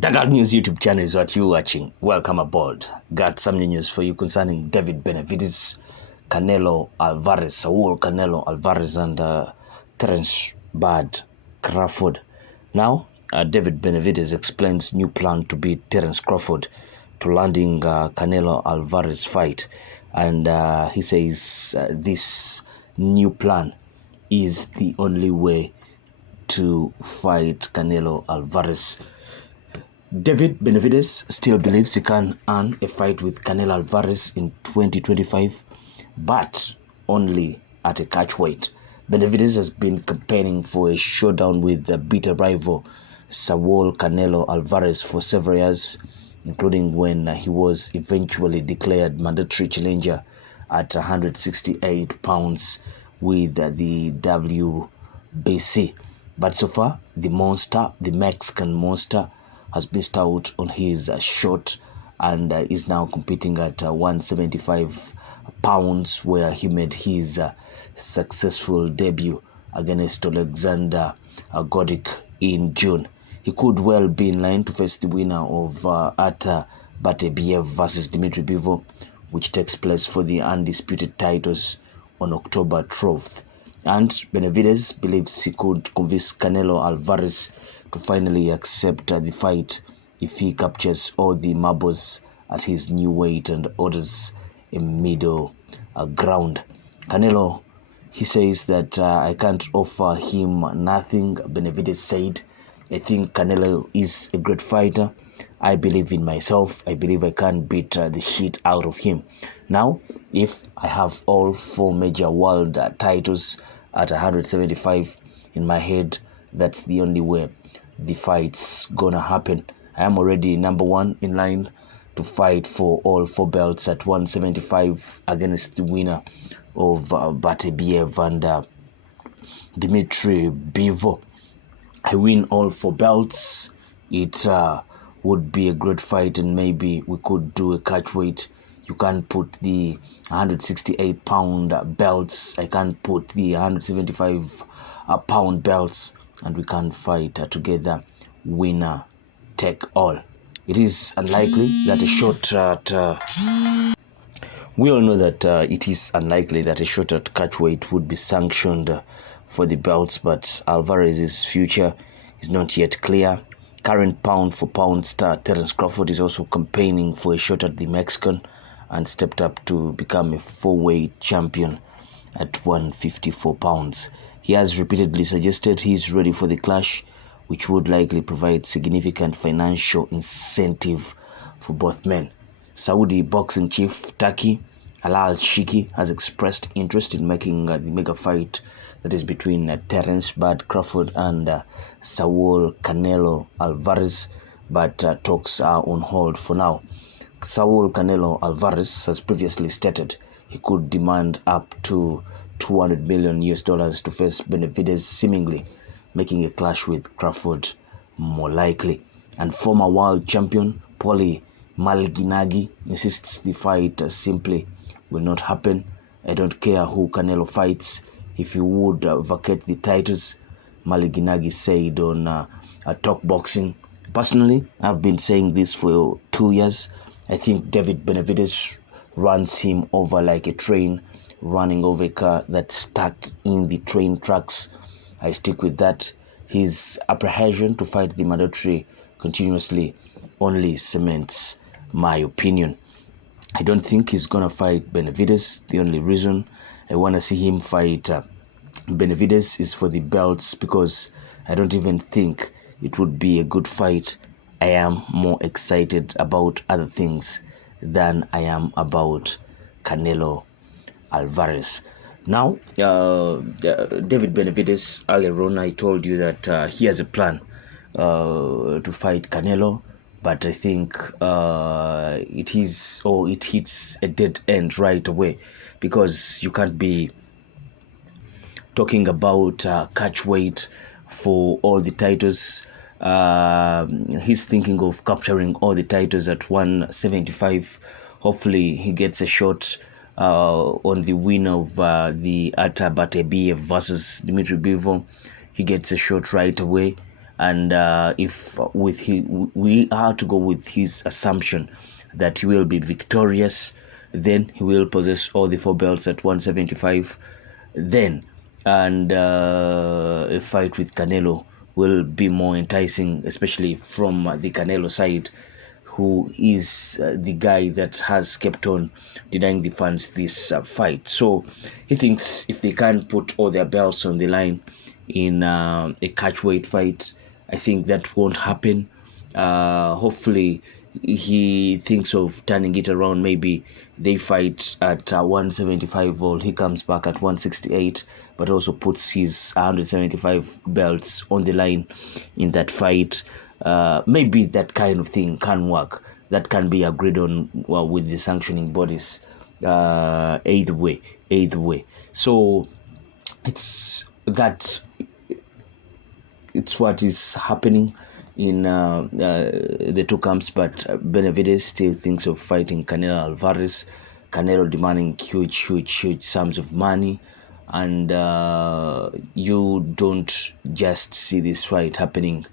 The God News YouTube channel is what you're watching. Welcome aboard. Got some new news for you concerning Benavidez, Canelo Alvarez, Saul Canelo Alvarez, and Terence Crawford. Now, Benavidez explains new plan to beat Terence Crawford to landing Canelo Alvarez fight, and he says this new plan is the only way to fight Canelo Alvarez. Benavidez still believes he can earn a fight with Canelo Alvarez in 2025, but only at a catchweight. Benavidez has been campaigning for a showdown with the bitter rival Saul Canelo Alvarez for several years, including when he was eventually declared mandatory challenger at 168 pounds with the WBC. But so far, the Mexican monster, has missed out on his shot and is now competing at 175 pounds, where he made his successful debut against Alexander Godic in June. He could well be in line to face the winner of Benavidez versus Dmitry Bivol, which takes place for the undisputed titles on October 12th. And Benavidez believes he could convince Canelo Alvarez to finally accept the fight if he captures all the marbles at his new weight and orders a middle ground. Canelo, he says that I can't offer him nothing. Benavidez said, I think Canelo is a great fighter. I believe in myself. I believe I can beat the shit out of him. Now, if I have all four major world titles at 175 in my head, that's the only way the fight's gonna happen. I am already number one in line to fight for all four belts at 175 against the winner of Benavidez and Dmitry Bivol. I win all four belts. It would be a great fight, and maybe we could do a catchweight. You can't put the 168-pound belts. I can't put the 175-pound belts, and we can fight together, winner take all. It is unlikely that a shot at we all know that it is unlikely that a shot at catchweight would be sanctioned for the belts, but Alvarez's future is not yet clear. Current pound-for-pound star Terence Crawford is also campaigning for a shot at the Mexican and stepped up to become a four-weight champion at 154 pounds. He has repeatedly suggested he is ready for the clash, which would likely provide significant financial incentive for both men. Saudi boxing chief Turkey Alal Shiki has expressed interest in making the mega fight that is between Terence Crawford and Saul Canelo Alvarez, but talks are on hold for now. Saul Canelo Alvarez has previously stated he could demand up to $200 million to face Benavidez, seemingly making a clash with Crawford more likely. And former world champion Paulie Malignaggi insists the fight simply will not happen. I don't care who Canelo fights. If he would vacate the titles, Malignaggi said on Talk Boxing. Personally, I've been saying this for 2 years. I think Benavidez runs him over like a train running over a car that's stuck in the train tracks. I stick with that. His apprehension to fight the mandatory continuously only cements my opinion. I don't think he's gonna fight Benavidez. The only reason I want to see him fight Benavidez is for the belts, because I don't even think it would be a good fight. I am more excited about other things than I am about Canelo Alvarez. Now, Benavidez, earlier on, I told you that he has a plan to fight Canelo, but I think it hits a dead end right away, because you can't be talking about catchweight for all the titles. He's thinking of capturing all the titles at 175. Hopefully he gets a shot on the win of the Benavidez versus Dmitry Bivol. He gets a shot right away And if we are to go with his assumption that he will be victorious, then he will possess all the 4 belts at 175. Then a fight with Canelo will be more enticing, especially from the Canelo side, who is the guy that has kept on denying the fans this fight. So he thinks if they can't put all their belts on the line in a catchweight fight, I think that won't happen. Hopefully he thinks of turning it around. Maybe they fight at 175 or he comes back at 168, but also puts his 175 belts on the line in that fight. Maybe that kind of thing can work. That can be agreed on with the sanctioning bodies. Either way. So it's what is happening in the 2 camps, but Benavidez still thinks of fighting Canelo Alvarez. Canelo demanding huge sums of money, and you don't just see this fight happening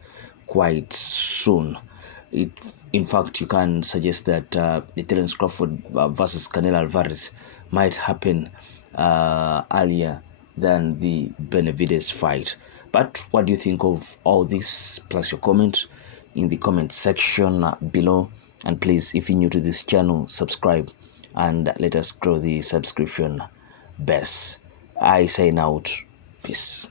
quite soon. In fact, you can suggest that the Terence Crawford versus Canelo Alvarez might happen earlier than the Benavidez fight. But what do you think of all this? Plus your comment in the comment section below. And please, if you're new to this channel, subscribe and let us grow the subscription base. I sign out. Peace.